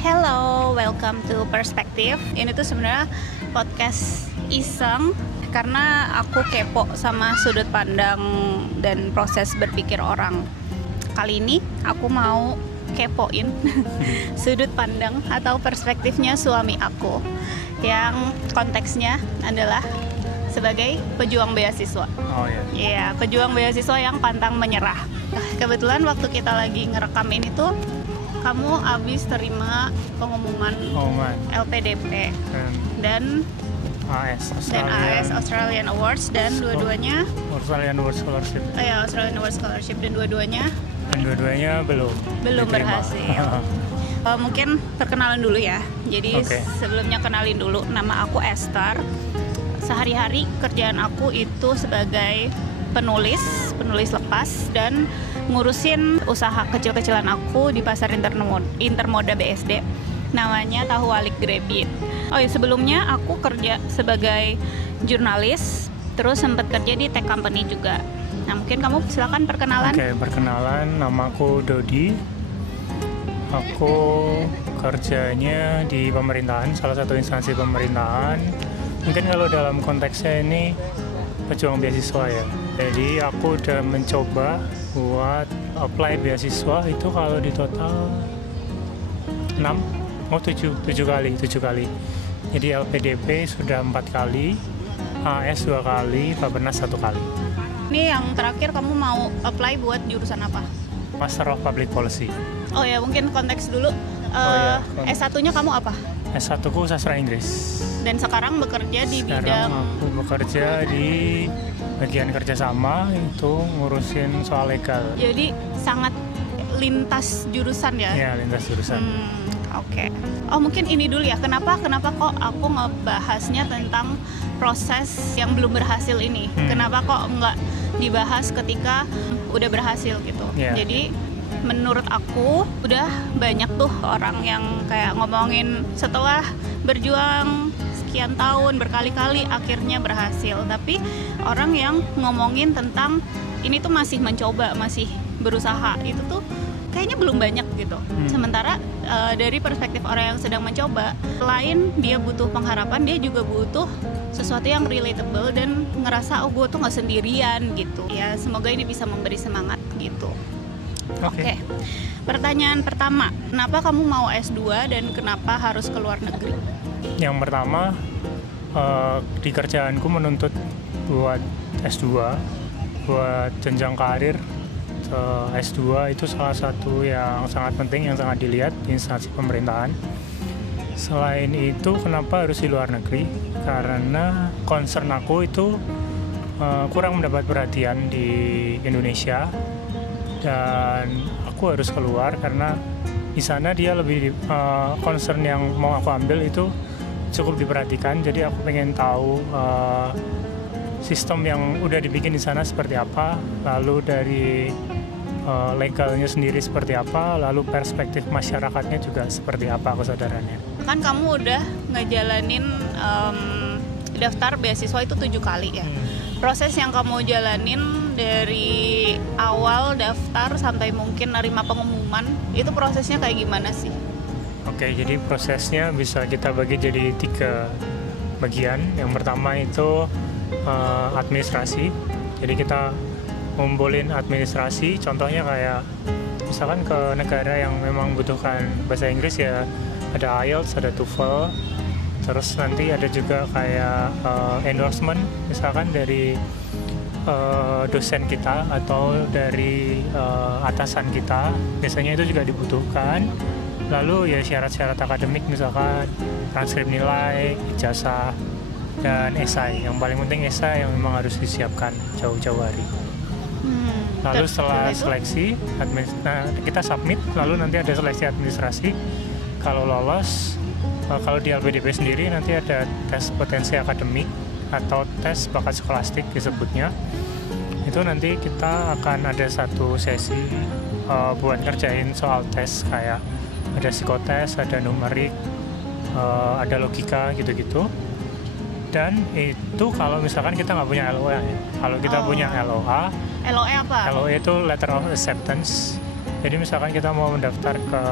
Hello, welcome to Perspektif. Ini tuh sebenarnya podcast iseng karena aku kepo sama sudut pandang dan proses berpikir orang. Kali ini aku mau kepoin sudut pandang atau perspektifnya suami aku yang konteksnya adalah sebagai pejuang beasiswa. Oh iya. Iya, pejuang beasiswa yang pantang menyerah. Nah, kebetulan waktu kita lagi ngerekam ini tuh kamu abis terima pengumuman LPDP dan AS Australian Awards dan dua-duanya Australian Awards Scholarship. Australian Awards Scholarship dan dua-duanya belum diterima. Berhasil. Mungkin perkenalan dulu ya. Jadi sebelumnya kenalin dulu, nama aku Esther. Sehari-hari kerjaan aku itu sebagai penulis lepas dan ngurusin usaha kecil-kecilan aku di pasar Intermoda BSD, namanya Tahu Walik Grebit. Oh iya, sebelumnya aku kerja sebagai jurnalis, terus sempat kerja di tech company juga. Nah, mungkin kamu silakan perkenalan. Perkenalan, nama aku Dodi. Aku kerjanya di pemerintahan, salah satu instansi pemerintahan. Mungkin kalau dalam konteksnya ini pejuang beasiswa ya. Jadi aku udah mencoba buat apply beasiswa itu kalau di total 7 kali. Jadi LPDP sudah 4 kali, AS 2 kali, Bapenas 1 kali. Ini yang terakhir kamu mau apply buat jurusan apa? Master of Public Policy. Oh ya, mungkin konteks dulu. S1-nya kamu apa? S1-ku sastra Inggris. Dan sekarang bekerja di Sekarang bidang... aku bekerja di bagian kerjasama, itu ngurusin soal legal. Jadi sangat lintas jurusan ya? Iya, lintas jurusan. Oke. Oh, mungkin ini dulu ya, kenapa kok aku ngebahasnya tentang proses yang belum berhasil ini? Kenapa kok nggak dibahas ketika udah berhasil gitu? Yeah. Jadi menurut aku udah banyak tuh orang yang kayak ngomongin setelah berjuang sekian tahun berkali-kali akhirnya berhasil, tapi orang yang ngomongin tentang ini tuh masih mencoba, masih berusaha, itu tuh kayaknya belum banyak gitu. Sementara dari perspektif orang yang sedang mencoba, selain dia butuh pengharapan, dia juga butuh sesuatu yang relatable dan ngerasa gue tuh nggak sendirian gitu. Ya semoga ini bisa memberi semangat gitu. Oke. Pertanyaan pertama, kenapa kamu mau S2 dan kenapa harus ke luar negeri? Yang pertama, di kerjaanku menuntut buat S2, buat jenjang karir. S2 itu salah satu yang sangat penting, yang sangat dilihat di instansi pemerintahan. Selain itu, kenapa harus di luar negeri? Karena concern aku itu kurang mendapat perhatian di Indonesia. Dan aku harus keluar karena di sana dia lebih concern yang mau aku ambil itu cukup diperhatikan. Jadi aku pengen tahu sistem yang udah dibikin di sana seperti apa, lalu dari legalnya sendiri seperti apa, lalu perspektif masyarakatnya juga seperti apa kesadarannya. Kan kamu udah ngejalanin daftar beasiswa itu 7 kali ya. Proses yang kamu jalanin dari awal daftar sampai mungkin nerima pengumuman, itu prosesnya kayak gimana sih? Oke, jadi prosesnya bisa kita bagi jadi 3 bagian. Yang pertama itu administrasi. Jadi kita ngumpulin administrasi, contohnya kayak misalkan ke negara yang memang butuhkan bahasa Inggris ya, ada IELTS, ada TOEFL. Terus nanti ada juga kayak endorsement, misalkan dari dosen kita atau dari atasan kita, biasanya itu juga dibutuhkan. Lalu ya syarat-syarat akademik, misalkan transkrip nilai, ijazah, dan esai. Yang paling penting esai yang memang harus disiapkan jauh-jauh hari. Lalu setelah seleksi, kita submit, lalu nanti ada seleksi administrasi. Kalau lolos, kalau di LPDP sendiri nanti ada tes potensi akademik atau tes bakat skolastik disebutnya. Itu nanti kita akan ada satu sesi buat ngerjain soal tes, kayak ada psikotes, ada numerik, ada logika gitu-gitu. Dan itu kalau misalkan kita nggak punya LOA ya. Kalau kita punya LOA LOA apa? LOA itu Letter of Acceptance. Jadi misalkan kita mau mendaftar ke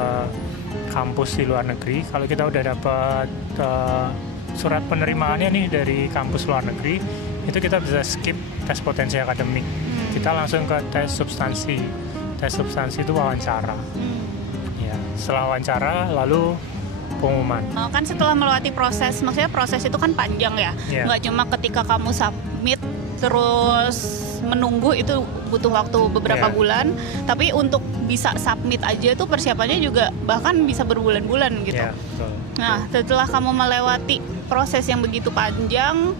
kampus di luar negeri, kalau kita udah dapat surat penerimaannya nih dari kampus luar negeri, itu kita bisa skip tes potensi akademik. Kita langsung ke tes substansi. Tes substansi itu wawancara. Ya, setelah wawancara lalu pengumuman. Kan setelah melewati proses, maksudnya proses itu kan panjang ya. Nggak cuma ketika kamu submit terus menunggu, itu butuh waktu beberapa bulan, tapi untuk bisa submit aja tuh persiapannya juga bahkan bisa berbulan-bulan gitu. Betul. Nah, setelah kamu melewati proses yang begitu panjang,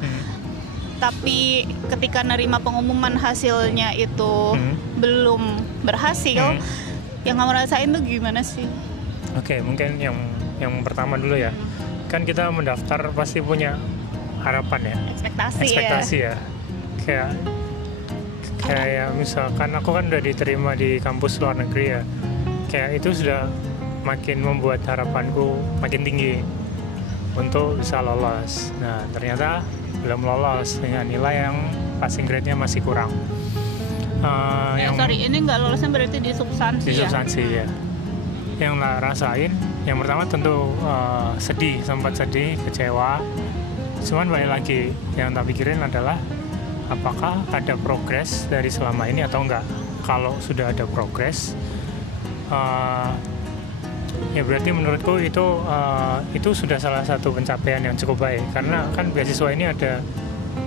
tapi ketika nerima pengumuman hasilnya itu belum berhasil, yang kamu rasain tuh gimana sih? Oke, mungkin yang pertama dulu ya. Kan kita mendaftar pasti punya harapan ya. Ekspektasi ya. Kayak misalkan aku kan udah diterima di kampus luar negeri ya. Kayak itu sudah makin membuat harapanku makin tinggi untuk bisa lolos. Nah, ternyata belum lolos dengan nilai yang passing grade-nya masih kurang. Ini nggak lolosnya berarti di substansi ya? Di substansi ya. Yang rasain, yang pertama tentu sedih, sempat sedih, kecewa. Cuman balik lagi, yang tak pikirin adalah apakah ada progres dari selama ini atau enggak. Kalau sudah ada progres, ya berarti menurutku itu sudah salah satu pencapaian yang cukup baik. Karena kan beasiswa ini ada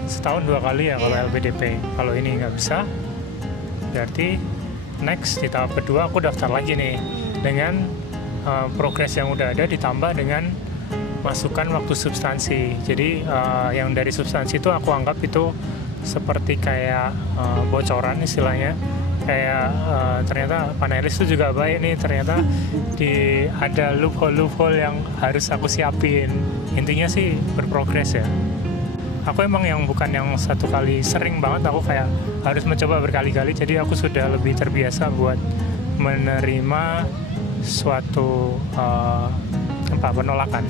setahun 2 kali ya kalau LPDP. Kalau ini nggak bisa, berarti next di tahap kedua aku daftar lagi nih dengan progres yang udah ada ditambah dengan masukan waktu substansi. Jadi yang dari substansi itu aku anggap itu seperti kayak bocoran istilahnya. Kayak ternyata panelis itu juga baik nih, ternyata ada loophole yang harus aku siapin. Intinya sih berprogres ya. Aku emang yang bukan yang satu kali, sering banget aku kayak harus mencoba berkali-kali, jadi aku sudah lebih terbiasa buat menerima suatu penolakan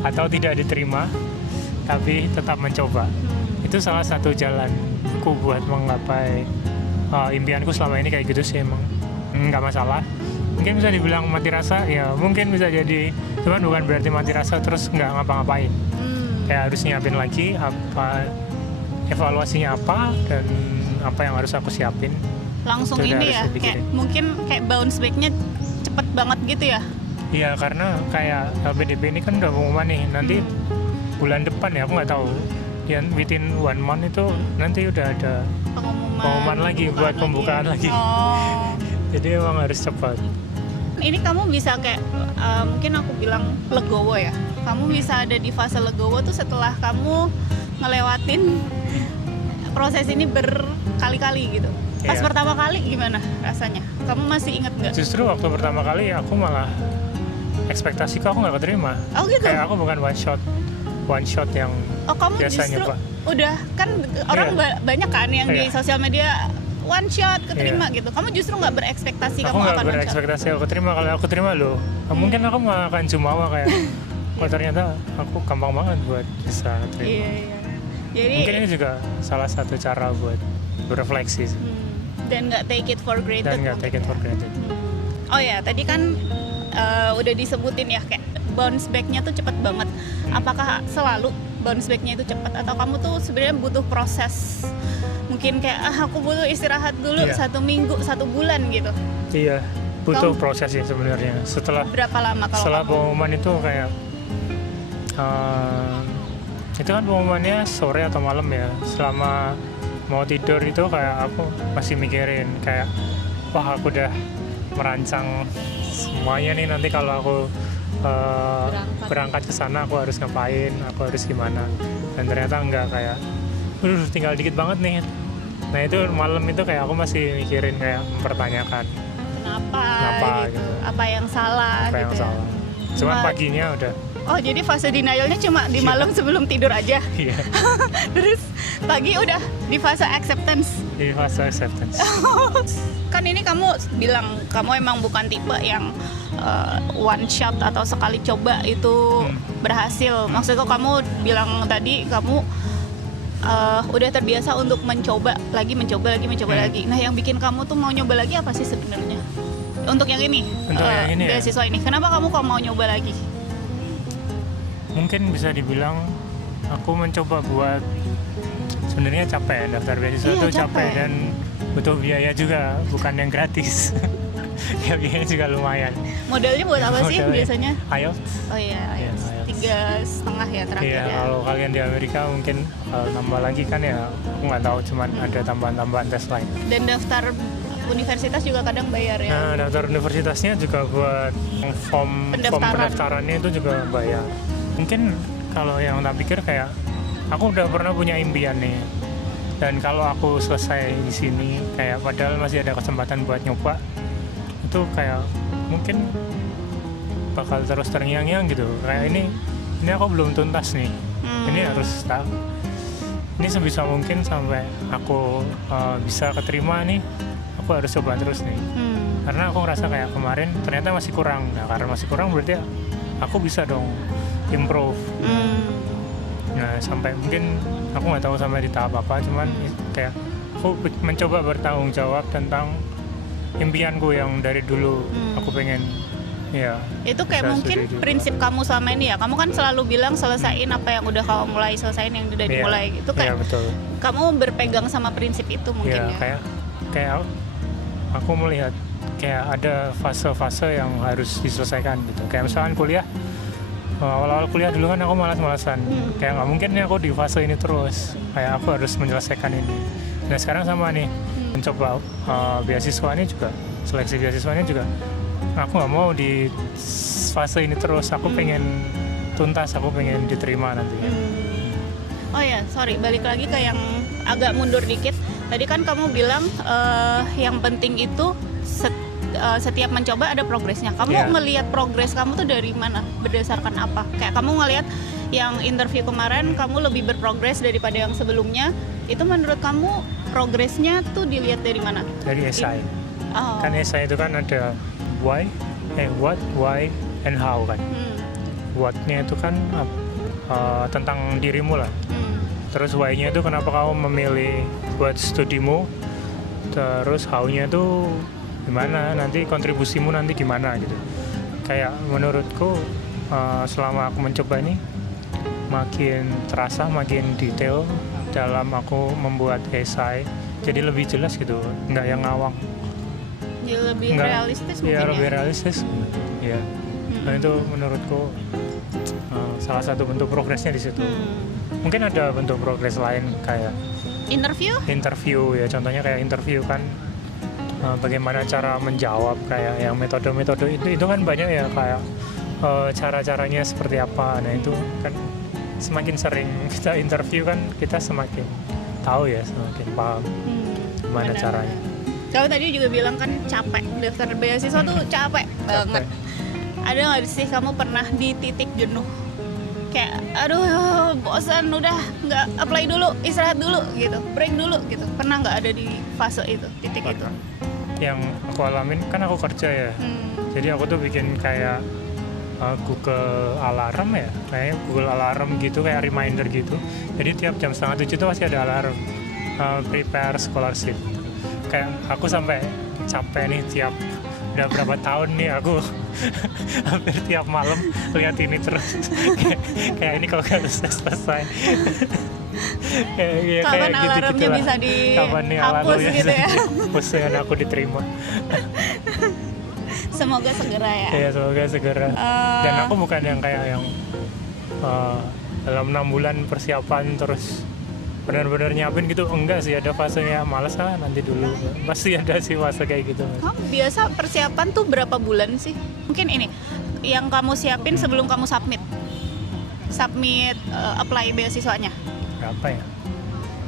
atau tidak diterima tapi tetap mencoba. Itu salah satu jalanku buat menggapai impianku selama ini, kayak gitu sih. Emang nggak masalah, mungkin bisa dibilang mati rasa ya, mungkin bisa jadi, cuman bukan berarti mati rasa terus nggak ngapa-ngapain. Kayak harus nyiapin lagi apa, evaluasinya apa, dan apa yang harus aku siapin. Langsung itu ini ya, kayak mungkin kayak bounce back-nya cepet banget gitu ya. Iya, karena kayak LPDP ini kan udah pengumuman nih, nanti bulan depan ya, aku nggak tahu, yang within 1 month itu nanti udah ada pengumuman lagi buat pembukaan lagi. Jadi emang harus cepat. Ini kamu bisa kayak mungkin aku bilang legowo ya, kamu bisa ada di fase legowo tuh setelah kamu ngelewatin proses ini berkali-kali gitu. Pas pertama kali gimana rasanya? Kamu masih inget nggak? Justru waktu pertama kali aku malah ekspektasiku aku nggak keterima. Oh gitu? Kayak aku bukan one shot yang kamu biasanya justru Pak. Udah kan orang banyak kan yang di sosial media one shot keterima gitu. Kamu justru nggak berekspektasi kamu akan one shot? Aku nggak berekspektasi aku keterima. Kalau aku terima loh, mungkin aku malah akan jumawa kayak ternyata aku gampang banget buat bisa terima. Jadi mungkin ini juga salah satu cara buat berefleksi. Dan nggak take it for granted. Oh ya, tadi kan udah disebutin ya kayak bounce back-nya tuh cepet banget. Apakah selalu bounce back-nya itu cepat, atau kamu tuh sebenarnya butuh proses? Mungkin kayak aku butuh istirahat dulu 1 minggu, 1 bulan gitu. Iya, butuh proses ya sebenarnya. Setelah berapa lama kalau setelah pengumuman itu kayak itu kan pengumumannya sore atau malam ya. Selama mau tidur itu kayak aku masih mikirin kayak, wah aku udah merancang semuanya nih, nanti kalau aku berangkat ke sana aku harus ngapain, aku harus gimana. Dan ternyata enggak, kayak tinggal dikit banget nih. Nah itu malam itu kayak aku masih mikirin, kayak mempertanyakan kenapa gitu. Apa yang salah apa gitu yang salah. Cuman paginya udah. Oh jadi fase denialnya cuma di malam sebelum tidur aja? Iya. Terus pagi udah di fase acceptance? Di fase acceptance. Kan ini kamu bilang kamu emang bukan tipe yang one shot atau sekali coba itu berhasil. Maksudnya kamu bilang tadi kamu udah terbiasa untuk mencoba lagi. Nah yang bikin kamu tuh mau nyoba lagi apa sih sebenarnya? Untuk yang ini, Untuk yang ini ya? beasiswa ini. Kenapa kamu kok mau nyoba lagi? Mungkin bisa dibilang aku mencoba buat sebenarnya capek daftar beasiswa Iya, itu capek. capek dan butuh biaya juga, bukan yang gratis. Ya biayanya juga lumayan. Modalnya buat apa sih Modalnya biasanya? IELTS. Oh iya, Iya, IELTS. IELTS. 3,5 ya terakhir Iya, ya. kalau kalian di Amerika mungkin nambah lagi kan ya, aku nggak tahu, cuman ada tambahan-tambahan tes lain. Dan daftar universitas juga kadang bayar ya. Nah, daftar universitasnya juga buat form pendaftarannya itu juga bayar. Mungkin kalau yang tak pikir kayak aku udah pernah punya impian nih. Dan kalau aku selesai di sini kayak padahal masih ada kesempatan buat nyoba, itu kayak mungkin bakal terus terngiang-ngiang gitu. Kayak ini aku belum tuntas nih. Ini harus tahu. Ini sebisa mungkin sampai aku bisa keterima nih, aku harus coba terus nih. Karena aku ngerasa kayak kemarin ternyata masih kurang. Nah, karena masih kurang berarti aku bisa dong improve. Nah, sampai mungkin aku nggak tahu sampai di tahap apa, cuman kayak aku mencoba bertanggung jawab tentang impianku yang dari dulu aku pengen. Ya, itu kayak mungkin prinsip kamu selama ini ya. Kamu kan selalu bilang selesain apa yang udah kamu mulai, selesain yang udah dimulai. Itu kayak betul. Kamu berpegang sama prinsip itu mungkin ya. Kayak aku melihat kayak ada fase-fase yang harus diselesaikan gitu. Kayak misalkan kuliah, awal-awal kuliah dulu kan aku malas-malasan. Kayak nggak mungkin nih aku di fase ini terus. Kayak aku harus menyelesaikan ini. Nah sekarang sama nih, mencoba beasiswa ini juga, seleksi beasiswanya juga. Aku nggak mau di fase ini terus. Aku pengen tuntas, aku pengen diterima nantinya. Oh ya, sorry, balik lagi ke yang agak mundur dikit. Tadi kan kamu bilang yang penting itu setiap mencoba ada progresnya. Kamu ngelihat progres kamu tuh dari mana? Berdasarkan apa? Kayak kamu ngelihat yang interview kemarin kamu lebih berprogres daripada yang sebelumnya. Itu menurut kamu progresnya tuh dilihat dari mana? Dari esai. Kan esai itu kan ada what, why, and how kan. What-nya itu kan tentang dirimu lah. Terus why-nya itu kenapa kamu memilih buat studimu. Terus how-nya itu gimana, nanti kontribusimu nanti gimana gitu. Kayak menurutku selama aku mencoba ini makin terasa, makin detail dalam aku membuat esai. Jadi lebih jelas gitu, nggak yang ngawang. Ya, lebih realistis mungkin ya. Lebih realistis. Ya. Nah itu menurutku salah satu bentuk progresnya di situ. Mungkin ada bentuk progres lain kayak interview ya, contohnya kayak interview kan bagaimana cara menjawab, kayak yang metode-metode itu kan banyak ya, kayak cara-caranya seperti apa. Nah itu kan semakin sering kita interview kan kita semakin tahu ya, semakin paham gimana caranya. Kamu tadi juga bilang kan capek, daftar beasiswa tuh capek banget. Ada nggak sih kamu pernah di titik jenuh? Kayak, aduh bosan, udah nggak apply dulu, istirahat dulu gitu, break dulu gitu. Pernah nggak ada di fase itu, titik itu? Yang aku alamin kan aku kerja ya, jadi aku tuh bikin kayak Google alarm ya, kayak Google alarm gitu, kayak reminder gitu. Jadi tiap jam 6:30 tuh pasti ada alarm prepare scholarship. Kayak aku sampai capek nih, udah berapa tahun nih aku hampir tiap malam lihat ini terus. kayak ini kalau nggak selesai. Kapan alarmnya bisa dihapus gitu ya? Hapus dan aku diterima. Semoga segera ya. Iya, semoga segera. Dan aku bukan yang kayak yang dalam 6 bulan persiapan terus benar-benar nyiapin gitu, enggak sih. Ada fasenya malas nanti dulu, pasti ada sih fase kayak gitu. Kamu biasa persiapan tuh berapa bulan sih? Mungkin ini yang kamu siapin sebelum kamu submit apply beasiswanya. Berapa ya?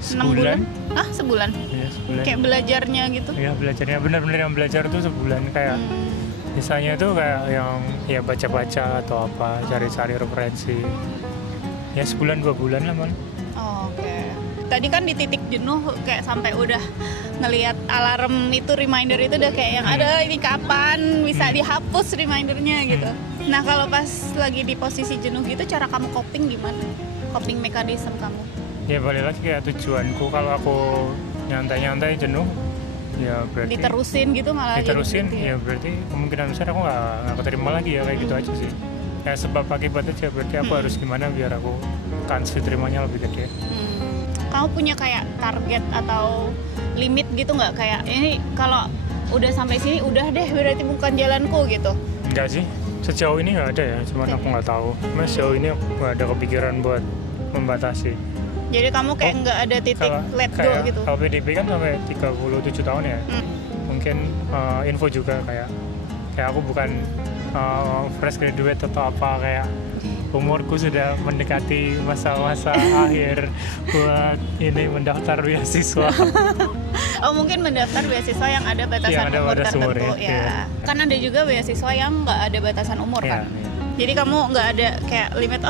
6 bulan? Sebulan? Iya, sebulan. Kayak belajarnya gitu? Iya, belajarnya benar-benar yang belajar tuh sebulan. Kayak misalnya tuh kayak yang ya baca-baca atau apa, cari-cari referensi. Ya sebulan 2 bulan lah malah. Oke. Tadi kan di titik jenuh kayak sampai udah ngelihat alarm itu, reminder itu udah kayak yang ada ini kapan bisa dihapus remindernya gitu. Nah kalau pas lagi di posisi jenuh gitu, cara kamu coping gimana? Coping mekanisme kamu? Ya balik lagi kayak tujuanku. Kalau aku nyantai-nyantai jenuh, ya berarti diterusin gitu malah jadi diterusin berhenti ya berarti kemungkinan besar aku nggak keterima lagi ya kayak gitu aja sih. Ya sebab akibat aja berarti aku harus gimana biar aku kans diterimanya lebih gede. Kamu punya kayak target atau limit gitu nggak, kayak ini kalau udah sampai sini udah deh berarti bukan jalanku gitu? Enggak sih, sejauh ini nggak ada ya, cuman aku nggak tahu. Mas sejauh ini aku nggak ada kepikiran buat membatasi. Jadi kamu kayak nggak ada titik let go kayak gitu? LPDP kan sampai 37 tahun ya. Mungkin info juga kayak aku bukan fresh graduate atau apa, kayak umurku sudah mendekati masa-masa akhir buat ini mendaftar beasiswa. Oh mungkin mendaftar beasiswa yang ada batasan ada umur batas tertentu umur, ya. iya. Kan ada juga beasiswa yang nggak ada batasan umur Iya, kan. Jadi kamu nggak ada kayak limit,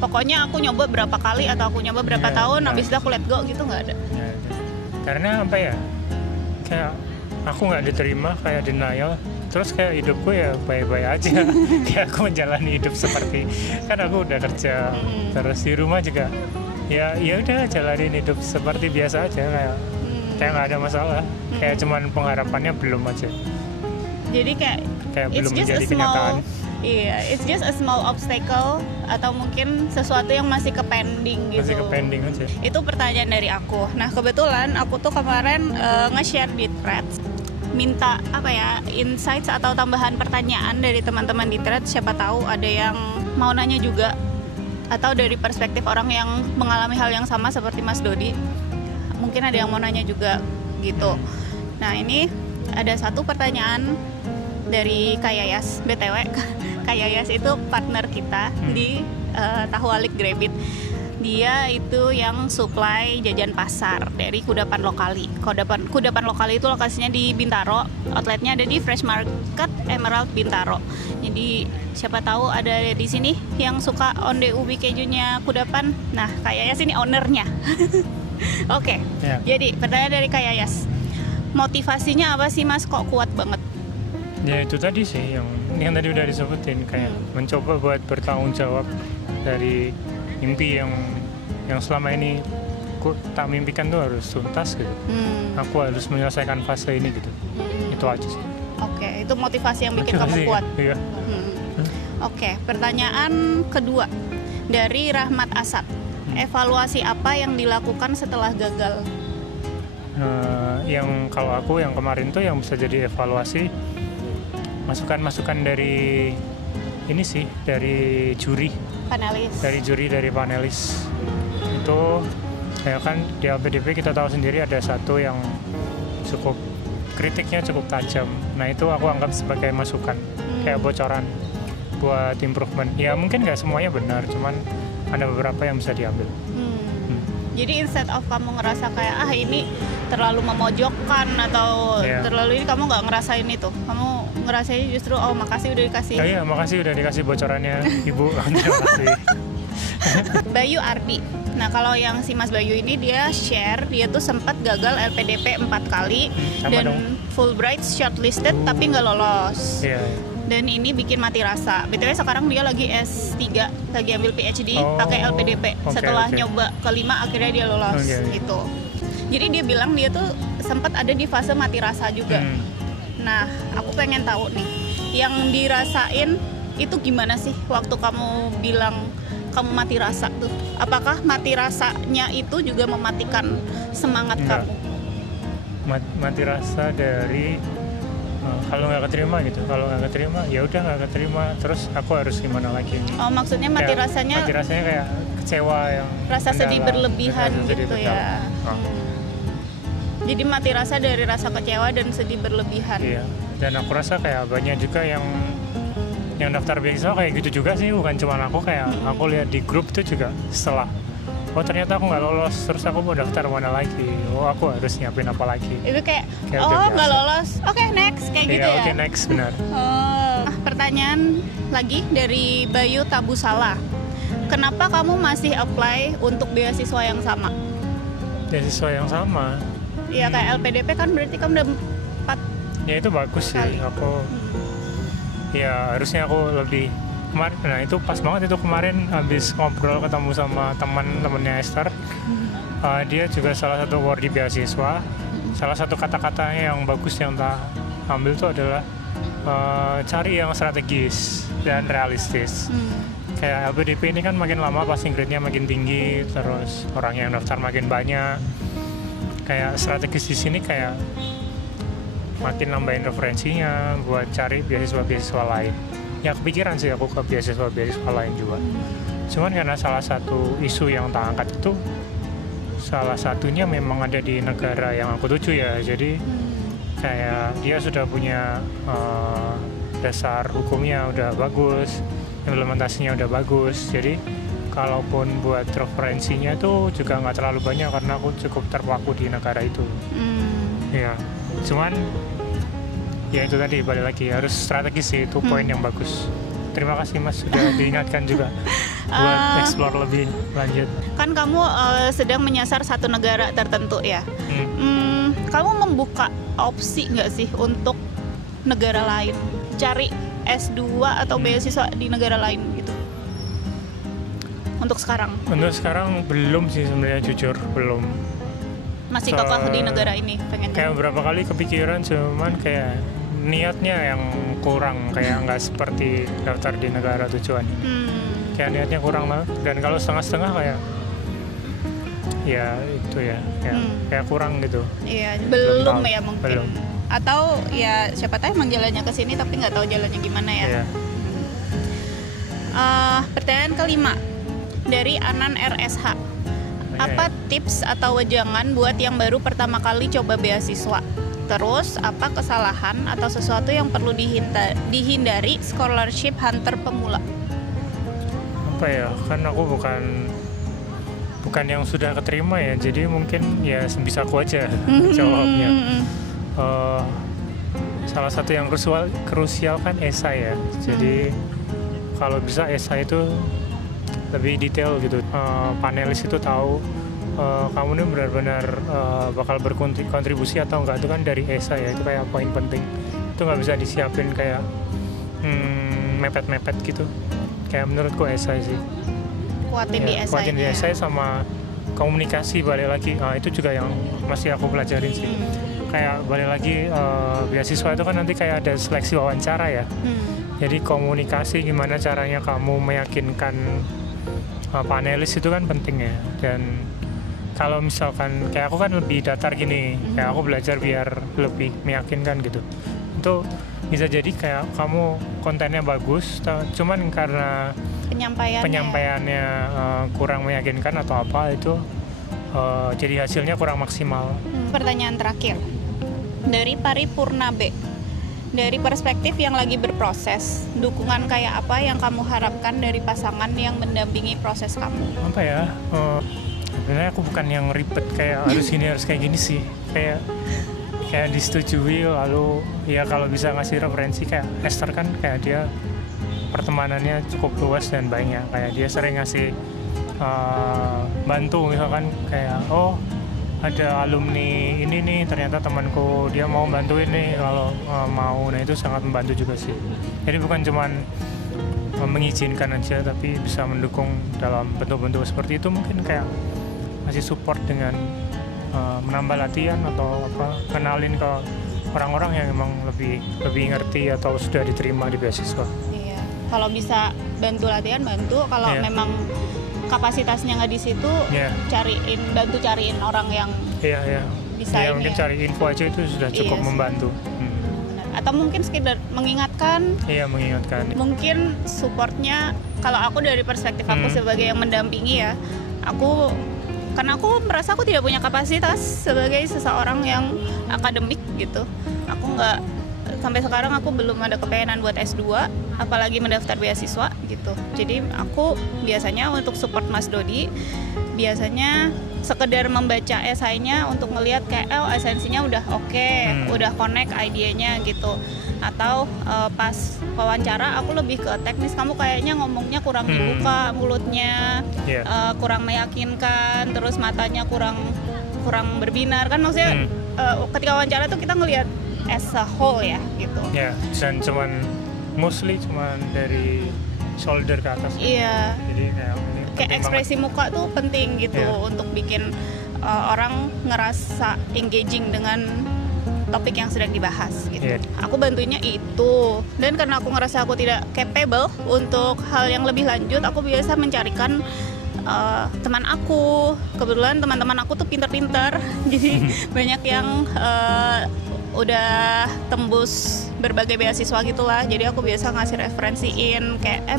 pokoknya aku nyoba berapa kali atau aku nyoba berapa Iya, tahun, nah. habis itu aku let go gitu, nggak ada. Ya, karena apa ya, kayak aku nggak diterima, kayak denial, terus kayak hidupku ya baik-baik aja. Kayak aku menjalani hidup seperti, kan aku udah kerja, terus di rumah juga ya udah jalanin hidup seperti biasa aja, kayak nggak ada masalah, kayak cuman pengharapannya belum aja, Jadi kayak belum it's just menjadi a small, kenyataan. iya, it's just a small obstacle atau mungkin sesuatu yang masih ke pending gitu. Masih ke pending aja. Itu pertanyaan dari aku. Nah kebetulan aku tuh kemarin nge-share di Threads, minta apa ya, insights atau tambahan pertanyaan dari teman-teman di Threads. Siapa tahu ada yang mau nanya juga, atau dari perspektif orang yang mengalami hal yang sama seperti Mas Dodi, mungkin ada yang mau nanya juga gitu. Nah ini ada satu pertanyaan dari Kak Yayas, BTW Kak Yayas itu partner kita di Tahu Alik Grabit. Dia itu yang supply jajan pasar dari Kudapan Lokali. Kudapan Lokali itu lokasinya di Bintaro, outletnya ada di Fresh Market Emerald Bintaro. Jadi siapa tahu ada di sini yang suka onde ubi kejunya Kudapan. Nah, Kak Yayas ini ownernya. Oke. Ya. Jadi pertanyaan dari Kak Yayas, motivasinya apa sih Mas kok kuat banget? Ya itu tadi sih yang tadi udah disebutin, kayak mencoba buat bertanggung jawab dari mimpi yang selama ini aku tak mimpikan tuh harus tuntas gitu. Aku harus menyelesaikan fase ini gitu. Itu aja sih. Oke, itu motivasi yang bikin kamu Motivasi, kuat. Iya. Oke, pertanyaan kedua dari Rahmat Asad. Evaluasi apa yang dilakukan setelah gagal? Yang kalau aku yang kemarin tuh yang bisa jadi evaluasi, masukan-masukan dari ini sih, dari juri. Dari panelis itu ya kan di LPDP kita tahu sendiri ada satu yang cukup kritiknya cukup tajam. Nah itu aku anggap sebagai masukan, kayak bocoran buat improvement. Ya mungkin nggak semuanya benar, cuman ada beberapa yang bisa diambil. Jadi instead of kamu ngerasa kayak ini terlalu memojokkan atau terlalu ini, kamu nggak ngerasain itu. Kamu ngerasain justru makasih udah dikasih. Iya, makasih udah dikasih bocorannya Ibu. Terima kasih. Bayu Ardi. Nah kalau yang si Mas Bayu ini dia share, dia tuh sempat gagal LPDP 4 kali dan Fulbright shortlisted tapi nggak lolos. Iya. Dan ini bikin mati rasa. BTW sekarang dia lagi S3, lagi ambil PhD pakai LPDP. Setelah nyoba kelima akhirnya dia lolos gitu. Jadi dia bilang dia tuh sempat ada di fase mati rasa juga. Nah, aku pengen tahu nih, yang dirasain itu gimana sih waktu kamu bilang kamu mati rasa tuh? Apakah mati rasanya itu juga mematikan semangat kamu? Mati rasa dari kalau nggak keterima gitu. Kalau nggak keterima ya udah nggak keterima, terus aku harus gimana lagi? Oh, maksudnya mati rasanya? Mati rasanya kayak kecewa yang rasa sedih berlebihan gitu ya. Jadi mati rasa dari rasa kecewa dan sedih berlebihan. Iya. Dan aku rasa kayak banyak juga yang daftar beasiswa kayak gitu juga sih, bukan cuma aku, kayak aku lihat di grup tuh juga setelah ternyata aku nggak lolos, terus aku mau daftar mana lagi, aku harus nyiapin apa lagi. Itu kayak nggak lolos, oke, next kayak gitu ya. Oke, next, benar. Pertanyaan lagi dari Bayu Tabusala, kenapa kamu masih apply untuk beasiswa yang sama? Beasiswa yang sama? Iya, kayak LPDP kan berarti kamu udah 4 ya itu bagus sih. Aku ya harusnya aku lebih kemarin. Nah itu pas banget itu kemarin habis ngobrol ketemu sama teman-temannya Esther. Dia juga salah satu awardee beasiswa. salah satu kata-katanya yang bagus yang tak ambil tuh adalah cari yang strategis dan realistis. Kayak LPDP ini kan makin lama passing grade-nya makin tinggi, terus orang yang daftar makin banyak. Kayak strategis di sini kayak makin nambahin referensinya buat cari beasiswa-beasiswa lain. Ya kepikiran sih aku ke beasiswa-beasiswa lain juga. Cuman karena salah satu isu yang tak angkat itu salah satunya memang ada di negara yang aku tuju ya. Jadi kayak dia sudah punya dasar hukumnya udah bagus, implementasinya udah bagus. Jadi kalaupun buat referensinya tuh juga nggak terlalu banyak karena aku cukup terpaku di negara itu. Ya, cuman ya itu tadi balik lagi harus strategis sih, itu poin yang bagus. Terima kasih Mas sudah diingatkan juga buat explore lebih lanjut. Kan kamu sedang menyasar satu negara tertentu ya. Kamu membuka opsi nggak sih untuk negara lain, cari S2 atau beasiswa di negara lain gitu? Untuk sekarang? Untuk sekarang belum sih sebenarnya, jujur belum. Masih kokoh di negara ini pengennya? Kayak beberapa kali kepikiran, cuman kayak niatnya yang kurang, kayak nggak seperti daftar di negara tujuan. Kayak niatnya kurang banget, dan kalau setengah-setengah kayak ya itu ya, kayak kurang gitu. Iya, belum ya mungkin. Belum. Atau ya siapa tahu emang jalannya ke sini tapi nggak tahu jalannya gimana ya. Iya. Pertanyaan kelima dari Anan RSH. Apa tips atau wejangan buat yang baru pertama kali coba beasiswa? Terus apa kesalahan atau sesuatu yang perlu dihindari scholarship hunter pemula? Apa ya, kan aku bukan yang sudah keterima ya, jadi mungkin ya sebisa aku aja jawabnya. Salah satu yang krusial kan esai ya, jadi kalau bisa esai itu lebih detail gitu. Panelis itu tahu kamu ini benar-benar bakal berkontribusi atau enggak, itu kan dari esai ya, itu kayak poin penting. Itu nggak bisa disiapin kayak mepet-mepet gitu. Kayak menurutku esai sih. Kuatin di esai. Kuatin di esai sama komunikasi, balik lagi. Itu juga yang masih aku pelajarin sih. Kayak balik lagi beasiswa itu kan nanti kayak ada seleksi wawancara ya. Jadi komunikasi gimana caranya kamu meyakinkan panelis itu kan penting ya. Dan kalau misalkan kayak aku kan lebih datar gini, kayak aku belajar biar lebih meyakinkan gitu. Itu bisa jadi kayak kamu kontennya bagus, cuman karena penyampaiannya kurang meyakinkan atau apa, itu jadi hasilnya kurang maksimal. Pertanyaan terakhir dari Paripurna B. Dari perspektif yang lagi berproses, dukungan kayak apa yang kamu harapkan dari pasangan yang mendampingi proses kamu? Apa ya? Sebenarnya aku bukan yang ribet kayak harus gini harus kayak gini sih. Kayak disetujui, lalu ya kalau bisa ngasih referensi. Kayak Esther kan kayak dia pertemanannya cukup luas dan banyak. Kayak dia sering ngasih bantu, misalkan kayak ada alumni ini nih, ternyata temanku dia mau bantuin nih kalau mau. Nah itu sangat membantu juga sih. Jadi bukan cuman mengizinkan aja, tapi bisa mendukung dalam bentuk-bentuk seperti itu. Mungkin kayak masih support dengan menambah latihan atau apa, kenalin ke orang-orang yang memang lebih ngerti atau sudah diterima di beasiswa. Iya, kalau bisa bantu latihan bantu, kalau memang kapasitasnya nggak di situ, bantu cariin orang yang bisa ini. Mungkin cari info aja itu sudah cukup membantu. Atau mungkin sekedar mengingatkan. Iya, mengingatkan. Mungkin supportnya, kalau aku dari perspektif aku sebagai yang mendampingi ya, karena aku merasa aku tidak punya kapasitas sebagai seseorang yang akademik gitu. Aku nggak, sampai sekarang aku belum ada kepengenan buat S2, apalagi mendaftar beasiswa gitu. Jadi aku biasanya untuk support Mas Dodi, biasanya sekedar membaca esainya untuk ngelihat kayak esensinya udah oke, udah connect idenya gitu. Atau pas wawancara aku lebih ke teknis, kamu kayaknya ngomongnya kurang dibuka mulutnya, kurang meyakinkan, terus matanya kurang berbinar kan, maksudnya ketika wawancara tuh kita ngelihat as a whole ya gitu. Dan mostly cuman dari shoulder ke atas. Iya. Jadi kayak ekspresi muka tuh penting gitu untuk bikin orang ngerasa engaging dengan topik yang sedang dibahas gitu. Iya. Aku bantuinnya itu, dan karena aku ngerasa aku tidak capable untuk hal yang lebih lanjut, aku biasa mencarikan teman aku. Kebetulan teman-teman aku tuh pinter-pinter, jadi banyak yang udah tembus berbagai beasiswa gitulah. Jadi aku biasa ngasih referensiin kayak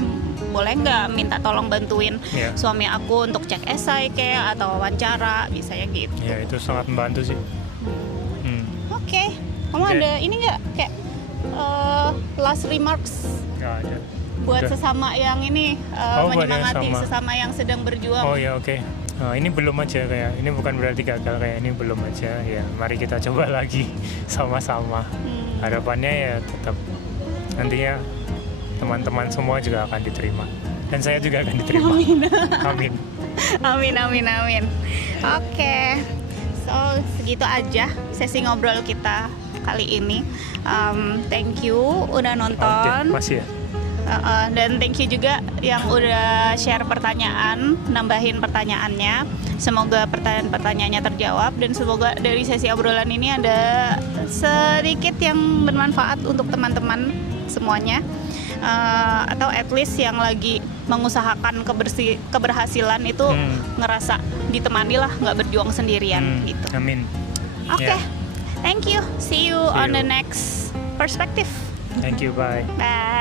boleh nggak minta tolong bantuin suami aku untuk cek esai kayak atau wawancara, biasanya gitu. Ya itu sangat membantu sih. Oke. Kamu ada ini nggak kayak last remarks Nggak ada. buat Udah. sesama yang ini Buat yang menyemangati sama. sesama yang sedang berjuang? Oh ya oke. Ini belum aja, kayak ini bukan berarti gagal, kayak ini belum aja ya. Mari kita coba lagi sama-sama. Harapannya ya tetap nantinya teman-teman semua juga akan diterima dan saya juga akan diterima. Amin. Amin, amin, amin. Oke. So segitu aja sesi ngobrol kita kali ini. Thank you udah nonton. Masih ya. Dan thank you juga yang udah share pertanyaan, nambahin pertanyaannya. Semoga pertanyaan-pertanyaannya terjawab, dan semoga dari sesi obrolan ini ada sedikit yang bermanfaat untuk teman-teman semuanya, atau at least yang lagi mengusahakan keberhasilan itu ngerasa ditemani lah, nggak berjuang sendirian gitu. Amin. Oke. Yeah. Thank you. See you on the next perspective. Thank you. Bye. Bye.